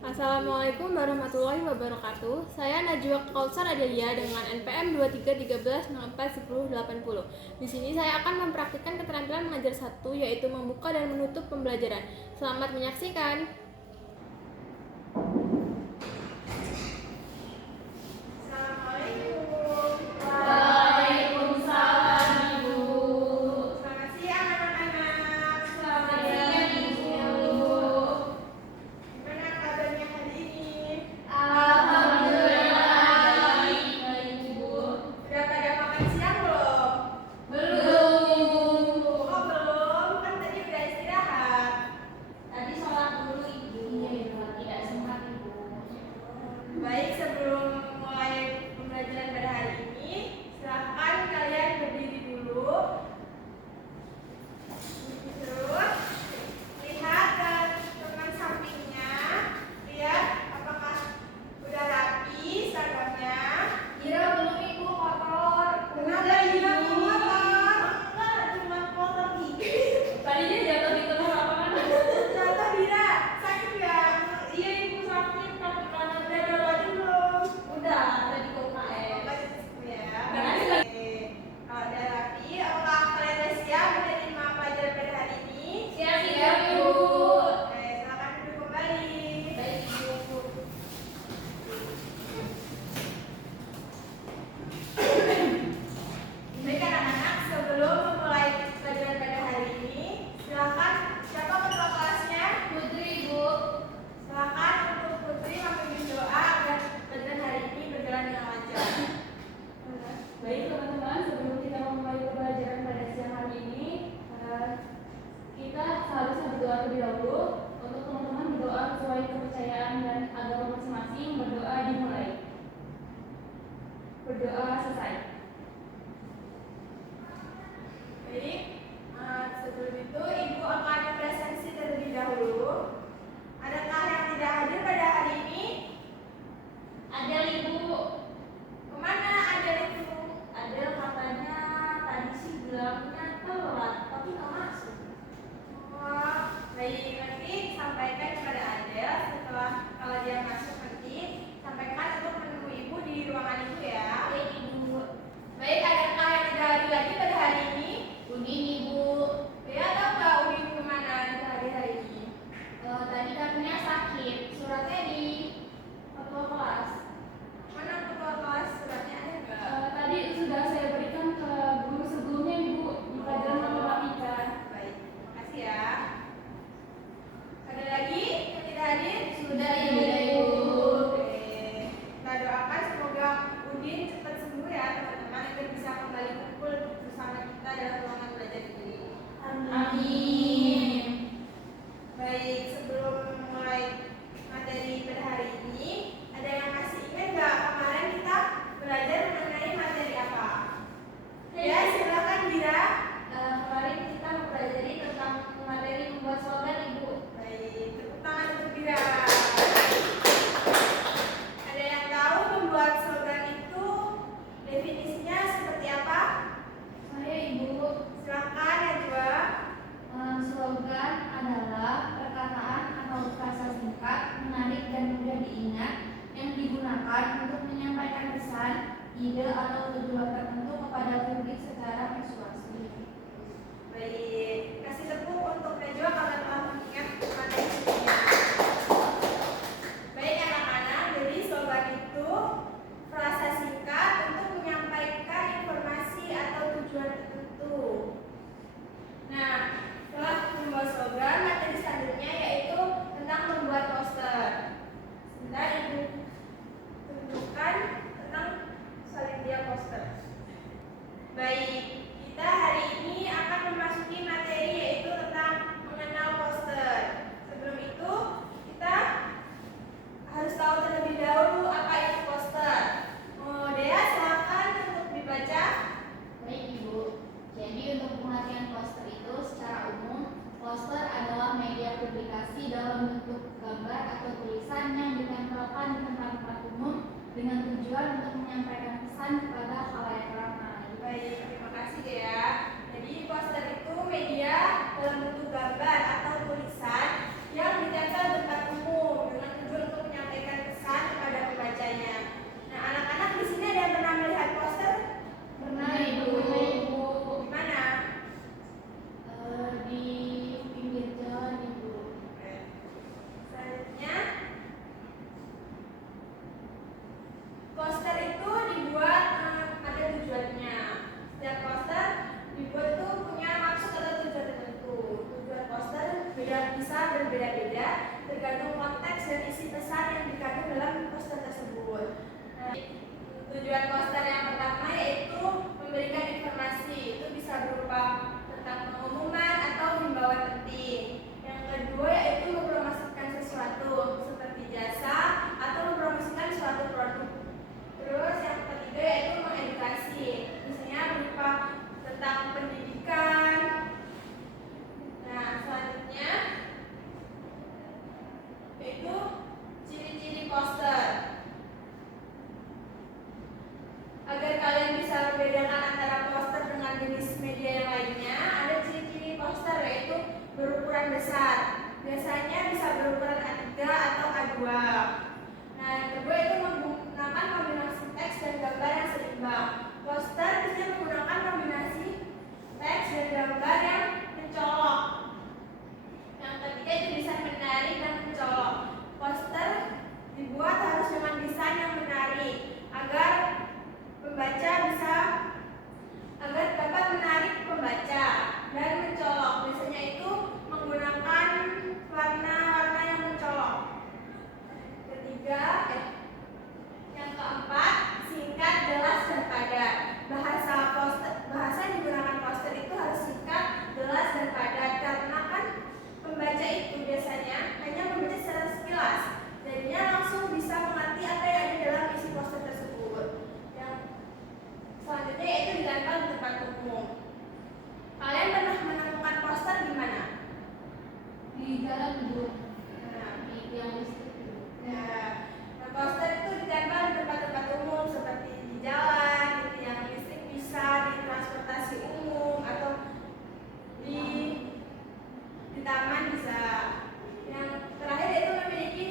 Assalamualaikum warahmatullahi wabarakatuh. Saya Najwa Kautsar Adelia dengan NPM 2313041080. Di sini saya akan mempraktikkan keterampilan mengajar 1, yaitu membuka dan menutup pembelajaran. Selamat menyaksikan. Baik, sebelum memulai pembelajaran pada hari ini, silakan kalian berdiri dulu. Terus, lihat ke teman sampingnya. Lihat apakah udah rapi seragamnya. Ira belum ibu kotor. Kenapa Ira kotor? Enggak, cuma kotor dikit. Tadinya jatuh di tengah lapangan. Jatuh Ira, sakit ya? Iya ibu sakit kaki kanan. Udah berobat belum? Udah tadi ke UKM. Kalau udah rapi, apakah kalian udah siap menerima pelajaran pada hari ini? Siap ibu. Oke, silakan duduk kembali. Baik ibu. Baik anak-anak, sebelum memulai pelajaran pada hari ini, silakan siapa ketua kelasnya? Putri ibu. Silakan untuk Putri memimpin doa agar pelajaran hari ini berjalan dengan lancar. Baik teman-teman, sebelum kita memulai pembelajaran pada siang hari ini, kita seharusnya berdoa terlebih dahulu. Untuk teman-teman berdoa sesuai kepercayaan dan agama masing-masing. Berdoa dimulai. Berdoa selesai. Baik, sebelum itu Ibu akan presentasi terlebih dahulu. Adakah yang tidak hadir pada hari ini? Ada ibu. Kemana ada itu? Ada katanya tadi sih bilangnya telat, tapi nggak masuk. Oh, baik, nanti sampaikan kepada Adel setelah kalau dia masuk nanti sampaikan untuk menemui Ibu di ruangan Ibu ya. Baik ibu. Baik, adakah yang tidak hadir lagi pada hari ini? Udin ibu. Ya, tahu nggak Udin kemana hari ini? Tadi katanya sakit. Suratnya di ketua kelas. Mana ketua kelas suratnya ada nggak? Tadi sudah saya berikan ke guru sebelumnya Ibu di pelajaran matematika. Baik, makasih ya. Ada lagi yang tidak hadir? Sudah ya, Ibu. Oke. Kita doakan semoga Udin cepat sembuh ya teman-teman agar bisa kembali kumpul bersama kita dalam ruangan belajar ini. Amin. Baik, sebelum mulai materi pada hari ini, ada yang masih ingat nggak kemarin kita belajar mengenai materi apa? Ya, silakan Dira. Kemarin kita mempelajari tentang materi membuat slogan ibu. Baik, tepuk tangan untuk Dira. Ada yang tahu membuat slogan itu definisinya seperti apa? Saya ibu. Silakan Najwa. Slogan adalah perkataan atau frasa singkat, menarik dan mudah diingat yang digunakan untuk menyampaikan pesan, ide atau tujuan tertentu kepada publik secara persuasif. Baik, kasih tepuk untuk Najwa karena telah mengingat materi sebelumnya. Baik anak-anak, jadi slogan itu frasa singkat untuk menyampaikan informasi atau tujuan tertentu. Nah, setelah membuat slogan, materi selanjutnya yaitu tentang membuat poster. Sebentar Ibu tunjukkan tentang salin poster. Baik, kita hari ini akan memasuki materi yaitu tentang mengenal poster. Sebelum itu, kita harus tahu terlebih dahulu apa itu poster. Dea, silakan untuk dibaca. Baik ibu. Jadi untuk pengertian poster itu secara umum, poster adalah media publikasi dalam bentuk gambar atau tulisan yang ditempelkan di tempat-tempat umum dengan tujuan untuk menyampaikan pesan kepada khalayak ramai. Baik, terima kasih Dea. Jadi poster itu media dalam bentuk gambar atau tulisan yang ditempel di tempat umum dengan tujuan untuk yaitu ciri-ciri poster. Agar kalian bisa membedakan antara poster dengan jenis media yang lainnya, ada ciri-ciri poster yaitu berukuran besar. Biasanya bisa berukuran A3 atau A2. Nah, yang kedua itu menggunakan kombinasi teks dan gambar yang seimbang. Poster biasanya menggunakan kombinasi teks dan gambar yang mencolok. Yang ketiga itu desain menarik dan mencolok. Poster dibuat harus dengan desain yang menarik agar dapat menarik pembaca dan mencolok. Biasanya itu menggunakan warna-warna yang mencolok. Yang keempat, singkat, jelas, dan padat. Bahasa yang digunakan poster itu harus singkat, jelas, dan padat karena kan pembaca itu biasanya hanya membaca secara sekilas, jadinya langsung bisa mengerti apa yang ada dalam isi poster tersebut. Yang selanjutnya yaitu ditempel di tempat umum. Kalian pernah menemukan poster di mana? Di jalan Bu. Nah, Di tiang listrik Bu. poster itu ditempel di tempat-tempat umum seperti di jalan, di tiang listrik, bisa di transportasi umum atau di taman bisa. Yang terakhir yaitu memiliki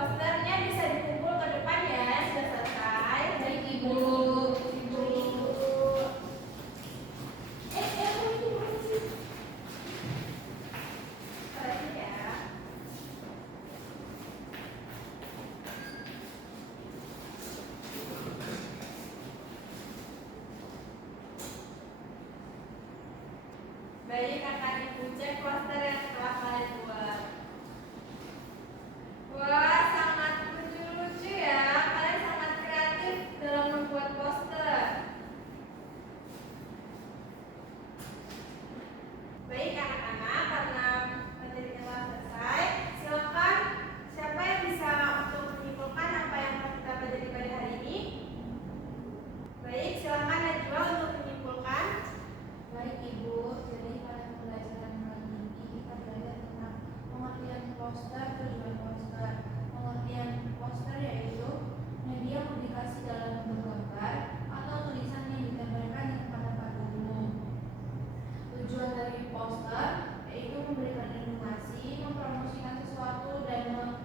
Posternya bisa dikumpul ke depan ya, sudah selesai. Baik, Ibu. Perhatikan ya. Baik, akan Ibu cek poster yang telah kalian buat. Wah, sangat lucu-lucu ya. Kalian sangat kreatif dalam membuat poster. Baik anak-anak, karena materi telah selesai, silakan siapa yang bisa untuk menyimpulkan apa yang telah kita pelajari pada hari ini? Baik, silakan Najwa untuk menyimpulkan. Baik, Ibu. Jadi pada pembelajaran kali ini kita belajar tentang pengertian poster, tujuan poster. Pengertian poster yaitu media publikasi dalam bentuk gambar atau tulisan yang digambarkan di tempat-tempat umum. Tujuan dari poster yaitu memberikan informasi, mempromosikan sesuatu, dan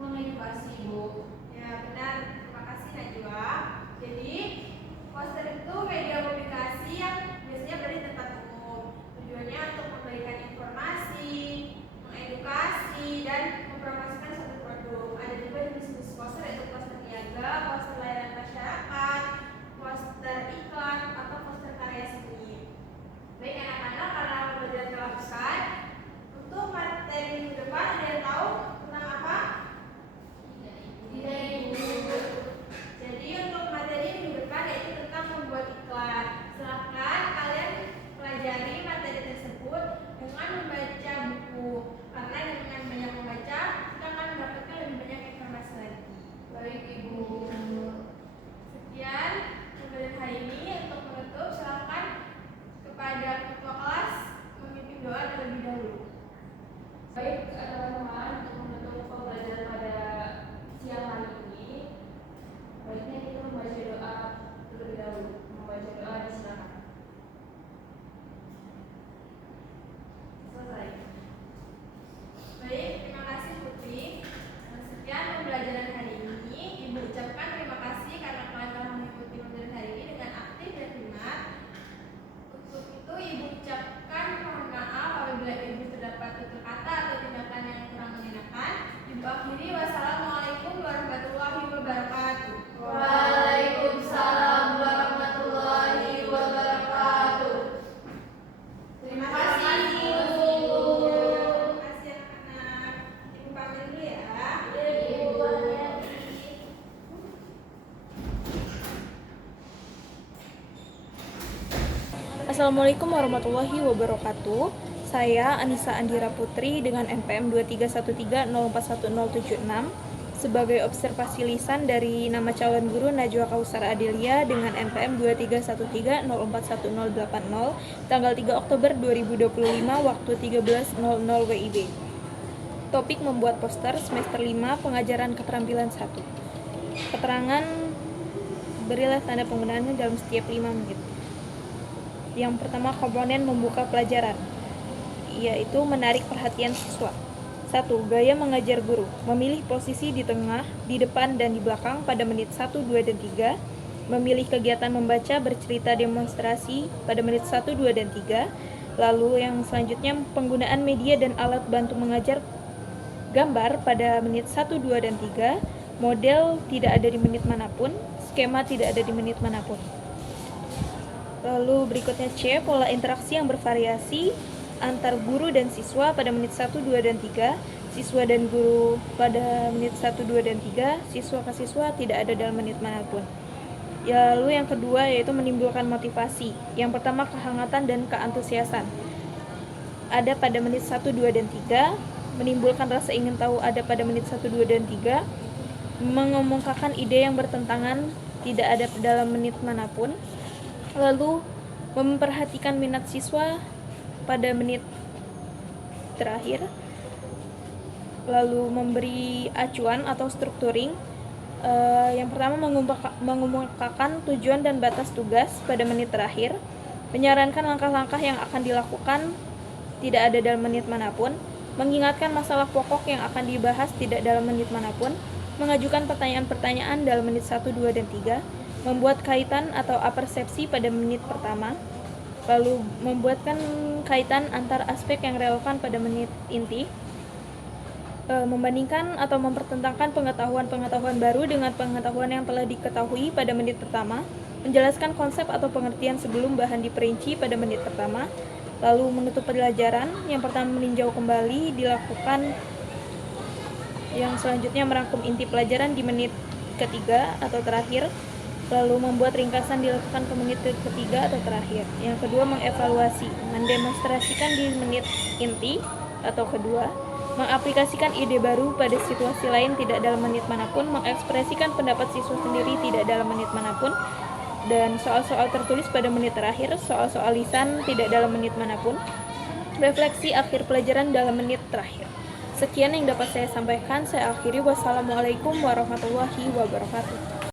mengedukasi, Bu. Ya, benar. Terima kasih Najwa. Jadi, poster itu media publikasi yang biasanya berada di tempat umum. Tujuannya untuk memberikan informasi, mengedukasi, dan mempromosikan suatu produk. Ada juga jenis-jenis poster yaitu poster niaga, poster layanan masyarakat, poster iklan, atau poster karya seni. Baik anak-anak, karena pembelajaran telah selesai, untuk materi minggu depan ada yang tahu tentang apa? Tidak, Ibu. Jadi untuk materi minggu depan yaitu tentang membuat iklan. Silakan kalian pelajari materi tersebut dengan membaca buku. Karena dengan banyak membaca, kita akan mendapatkan lebih banyak informasi lagi. Baik, Ibu. Sekian pembelajaran hari ini. Untuk menutup, silakan kepada ketua kelas memimpin doa terlebih dahulu. Baik teman-teman, untuk menutup pembelajaran pada siang hari ini, baiknya kita membaca doa terlebih dahulu. Membaca doa disilakan. Selesai. Baik, terima kasih Putri. Sekian pembelajaran hari ini. Ibu ucapkan terima kasih karena kalian telah mengikuti pembelajaran hari ini dengan aktif dan minat. Untuk itu, Ibu ucapkan mohon maaf apabila Ibu terdapat tutur kata atau tindakan yang kurang mengenakan. Ibu akhiri, wassalamualaikum warahmatullahi wabarakatuh. Waalaikumsalam warahmatullahi wabarakatuh. Terima kasih, Ibu. Terima kasih anak-anak. Ibu pamit dulu ya. Ibu, Assalamualaikum warahmatullahi wabarakatuh. Saya Anissa Andira Putri dengan NPM 2313041076 sebagai observasi lisan dari nama calon guru Najwa Kausar Adelia dengan NPM 2313041080 tanggal 3 Oktober 2025 waktu 13.00 WIB. Topik membuat poster semester 5 pengajaran keterampilan 1. Keterangan berilah tanda penggunaannya dalam setiap 5 menit. Yang pertama, komponen membuka pelajaran, yaitu menarik perhatian siswa. 1. Gaya mengajar guru, memilih posisi di tengah, di depan, dan di belakang pada menit 1, 2, dan 3. Memilih kegiatan membaca, bercerita, demonstrasi pada menit 1, 2, dan 3. Lalu yang selanjutnya, penggunaan media dan alat bantu mengajar gambar pada menit 1, 2, dan 3. Model tidak ada di menit manapun, skema tidak ada di menit manapun. Lalu berikutnya C, pola interaksi yang bervariasi antar guru dan siswa pada menit 1, 2, dan 3. Siswa dan guru pada menit 1, 2, dan 3. Siswa ke siswa tidak ada dalam menit manapun. Lalu yang kedua yaitu menimbulkan motivasi. Yang pertama, kehangatan dan keantusiasan. Ada pada menit 1, 2, dan 3. Menimbulkan rasa ingin tahu ada pada menit 1, 2, dan 3. Mengemukakan ide yang bertentangan tidak ada dalam menit manapun. Lalu memperhatikan minat siswa pada menit terakhir. Lalu memberi acuan atau structuring. Yang pertama, mengemukakan tujuan dan batas tugas pada menit terakhir. Menyarankan langkah-langkah yang akan dilakukan tidak ada dalam menit manapun. mengingatkan masalah pokok yang akan dibahas tidak dalam menit manapun, mengajukan pertanyaan-pertanyaan dalam menit 1, 2, dan 3, membuat kaitan atau apersepsi pada menit pertama, lalu membuatkan kaitan antar aspek yang relevan pada menit inti, membandingkan atau mempertentangkan pengetahuan-pengetahuan baru dengan pengetahuan yang telah diketahui pada menit pertama, menjelaskan konsep atau pengertian sebelum bahan diperinci pada menit pertama, lalu menutup pelajaran. Yang pertama meninjau kembali dilakukan, yang selanjutnya merangkum inti pelajaran di menit ketiga atau terakhir, lalu membuat ringkasan dilakukan ke menit ketiga atau terakhir. Yang kedua mengevaluasi, mendemonstrasikan di menit inti atau kedua, mengaplikasikan ide baru pada situasi lain tidak dalam menit manapun, mengekspresikan pendapat siswa sendiri tidak dalam menit manapun, dan soal-soal tertulis pada menit terakhir, soal-soal lisan tidak dalam menit manapun, refleksi akhir pelajaran dalam menit terakhir. Sekian yang dapat saya sampaikan, saya akhiri. Wassalamualaikum warahmatullahi wabarakatuh.